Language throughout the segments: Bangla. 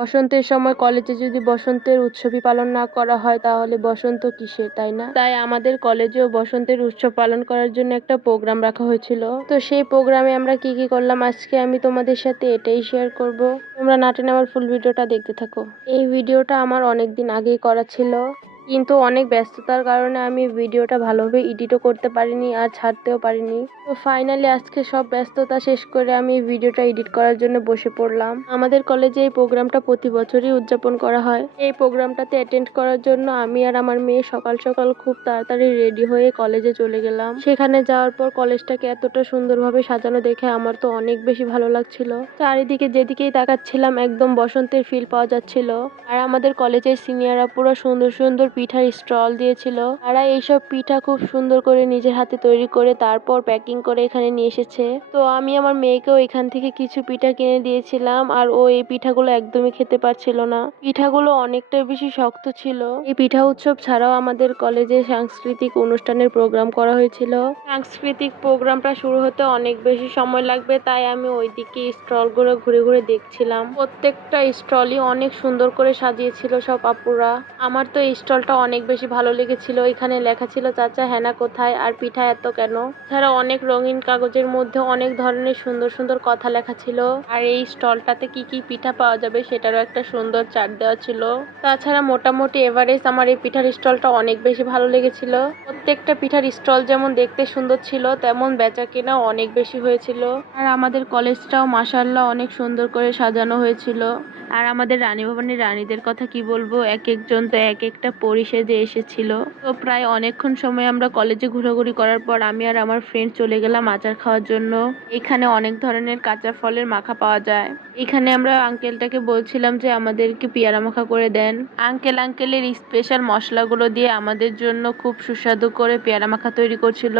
বসন্তের সময় কলেজে যদি বসন্তের উৎসবই পালন না করা হয় তাহলে বসন্ত কিসের, তাই না? তাই আমাদের কলেজেও বসন্তের উৎসব পালন করার জন্য একটা প্রোগ্রাম রাখা হয়েছিল। তো সেই প্রোগ্রামে আমরা কি কি করলাম আজকে আমি তোমাদের সাথে এটাই শেয়ার করব। তোমরা না টেনে আমার ফুল ভিডিওটা দেখতে থাকো। এই ভিডিওটা আমার অনেকদিন আগেই করা ছিল, কিন্তু অনেক ব্যস্ততার কারণে আমি ভিডিওটা ভালোভাবে এডিটও করতে পারিনি আর ছাড়তেও পারিনি। তো ফাইনালি আজকে সব ব্যস্ততা শেষ করে আমি ভিডিওটা এডিট করার জন্য বসে পড়লাম। আমাদের কলেজে এই প্রোগ্রামটা প্রতি বছরই উদযাপন করা হয়। এই প্রোগ্রামটাতে অ্যাটেন্ড করার জন্য আমি আর আমার মেয়ে সকাল সকাল খুব তাড়াতাড়ি রেডি হয়ে কলেজে চলে গেলাম। সেখানে যাওয়ার পর কলেজটাকে এতটা সুন্দরভাবে সাজানো দেখে আমার তো অনেক বেশি ভালো লাগছিল। চারিদিকে যেদিকেই তাকাচ্ছিলাম একদম বসন্তের ফিল পাওয়া যাচ্ছিল। আর আমাদের কলেজের সিনিয়ররা পুরো সুন্দর সুন্দর পিঠার স্টল দিয়েছিল। তারা এইসব পিঠা খুব সুন্দর করে নিজের হাতে তৈরি করে তারপর প্যাকিং করে এখানে নিয়ে এসেছে। তো আমি আমার মেয়েকেও এখান থেকে কিছু পিঠা কিনে দিয়েছিলাম আর ও এই পিঠাগুলো একদমই খেতে পারছিল না। পিঠাগুলো অনেকটা বেশি শক্ত ছিল। এই পিঠা উৎসব ছাড়াও আমাদের কলেজে সাংস্কৃতিক অনুষ্ঠানের প্রোগ্রাম করা হয়েছিল। সাংস্কৃতিক প্রোগ্রামটা শুরু হতে অনেক বেশি সময় লাগবে, তাই আমি ওইদিকে স্টলগুলো ঘুরে ঘুরে দেখছিলাম। প্রত্যেকটা স্টলই অনেক সুন্দর করে সাজিয়েছিল সব আপুরা। আমার তো এই স্টলটা অনেক বেশি ভালো লেগেছিল। এখানে লেখা ছিল চাচা হেনা কোথায় আর পিঠা এত কেন। এছাড়া অনেক রঙিন কাগজের মধ্যে অনেক ধরনের সুন্দর সুন্দর কথা লেখা ছিল। আর এই স্টলটাতে কি কি পিঠা পাওয়া যাবে সেটারও একটা সুন্দর চার্ট দেওয়া ছিল। তাছাড়া মোটামুটি এভারেজ আমার এই পিঠার স্টলটা অনেক বেশি ভালো লেগেছিল। প্রত্যেকটা পিঠার স্টল যেমন দেখতে সুন্দর ছিল তেমন বেচা কেনাও অনেক বেশি হয়েছিল। আর আমাদের কলেজটাও মাশাআল্লাহ অনেক সুন্দর করে সাজানো হয়েছিল। আর আমাদের রানী ভবনের রানীদের কথা কি বলবো, এক একজন তো এক একটা পরি সেজে এসেছিল। তো প্রায় অনেকক্ষণ সময় আমরা কলেজে ঘোরাঘুরি করার পর আমি আর আমার ফ্রেন্ড চলে গেলাম আচার খাওয়ার জন্য। এখানে অনেক ধরনের কাঁচা ফলের মাখা পাওয়া যায়। এখানে আমরা আঙ্কেলটাকে বলছিলাম যে আমাদেরকে পেয়ারা মাখা করে দেন। আঙ্কেলের স্পেশাল মশলাগুলো দিয়ে আমাদের জন্য খুব সুস্বাদু করে পেয়ারা মাখা তৈরি করছিল।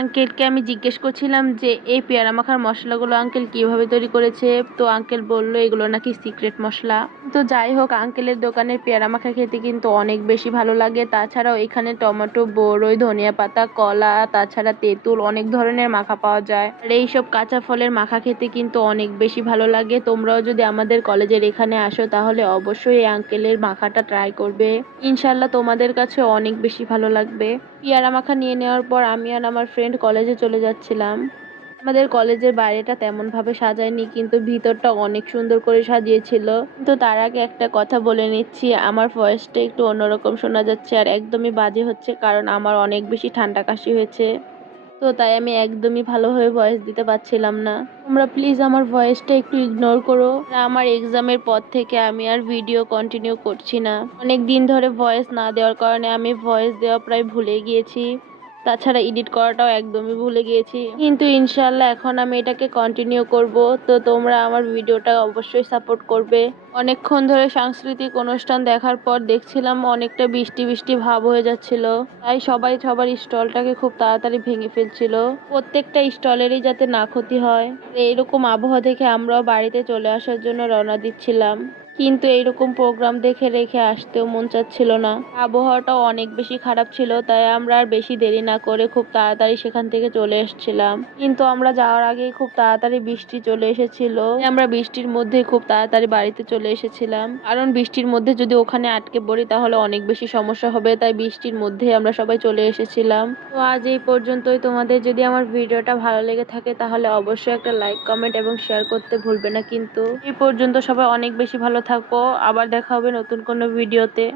আঙ্কেলকে আমি জিজ্ঞেস করছিলাম যে এই পেয়ারা মাখার মশলাগুলো আঙ্কেল কিভাবে তৈরি করেছে। তো আঙ্কেল বলল এগুলো নাকি সিক্রেট মশলা। তো যাই হোক, আঙ্কেলের দোকানের পেয়ারা মাখা খেতে কিন্তু অনেক বেশি ভালো লাগে। তাছাড়াও এখানে টমেটো, বড়ই, ধনিয়া পাতা, কলা, তাছাড়া তেঁতুল অনেক ধরনের মাখা পাওয়া যায়। আর এইসব কাঁচা ফলের মাখা খেতে কিন্তু অনেক বেশি ভালো লাগে। তোমরাও যদি আমাদের কলেজের এখানে আসো তাহলে অবশ্যই এই আঙ্কেলের মাখাটা ট্রাই করবে। ইনশাল্লাহ তোমাদের কাছে অনেক বেশি ভালো লাগবে। পেয়ারা মাখা নিয়ে নেওয়ার পর আমি আর আমার ফ্রেন্ড কলেজে চলে যাচ্ছিলাম। আমাদের কলেজের বাইরেটা তেমন ভাবে সাজায়নি, কিন্তু ভিতরটা অনেক সুন্দর করে সাজিয়েছিল। তো তার আগে একটা কথা বলে নিচ্ছি, আমার ভয়েসটা একটু অন্যরকম শোনা যাচ্ছে আর একদমই বাজে হচ্ছে, কারণ আমার অনেক বেশি ঠান্ডা কাশি হয়েছে। তো তাই আমি একদমই ভালোভাবে ভয়েস দিতে পারছিলাম না। তোমরা প্লিজ আমার ভয়েসটা একটু ইগনোর করো। আমার এক্সামের পর থেকে আমি আর ভিডিও কন্টিনিউ করছি না। অনেক দিন ধরে ভয়েস না দেওয়ার কারণে আমি ভয়েস দেওয়া প্রায় ভুলে গিয়েছি। তাছাড়া এডিট করাটাও একদমই ভুলে গিয়েছি, কিন্তু ইনশাল্লাহ এখন আমি এটাকে কন্টিনিউ করব। তো তোমরা আমার ভিডিওটা অবশ্যই সাপোর্ট করবে। অনেকক্ষণ ধরে সাংস্কৃতিক অনুষ্ঠান দেখার পর দেখছিলাম অনেকটা বৃষ্টি বৃষ্টি ভাব হয়ে যাচ্ছিল, তাই সবাই সবার স্টলটাকে খুব তাড়াতাড়ি ভেঙে ফেলছিল, প্রত্যেকটা স্টলেরই যাতে না ক্ষতি হয়। এইরকম আবহাওয়া দেখে আমরাও বাড়িতে চলে আসার জন্য রওনা দিচ্ছিলাম, কিন্তু এইরকম প্রোগ্রাম দেখে রেখে আসতেও মন চাচ্ছিল না। আবহাওয়াটাও অনেক বেশি খারাপ ছিল, তাই আমরা আর বেশি দেরি না করে খুব তাড়াতাড়ি সেখান থেকে চলে এসেছিলাম। কিন্তু আমরা যাওয়ার আগেই খুব তাড়াতাড়ি বৃষ্টি চলে এসেছিল। আমরা বৃষ্টির মধ্যে খুব তাড়াতাড়ি বাড়িতে চলে এসেছিলাম, কারণ বৃষ্টির মধ্যে যদি ওখানে আটকে পড়ি তাহলে অনেক বেশি সমস্যা হবে, তাই বৃষ্টির মধ্যে আমরা সবাই চলে এসেছিলাম। তো আজ এই পর্যন্তই। তোমাদের যদি আমার ভিডিওটা ভালো লেগে থাকে তাহলে অবশ্যই একটা লাইক, কমেন্ট এবং শেয়ার করতে ভুলবে না। কিন্তু এই পর্যন্ত সবাই অনেক বেশি ভালো থাকো। আবার দেখা হবে নতুন কোনো ভিডিওতে।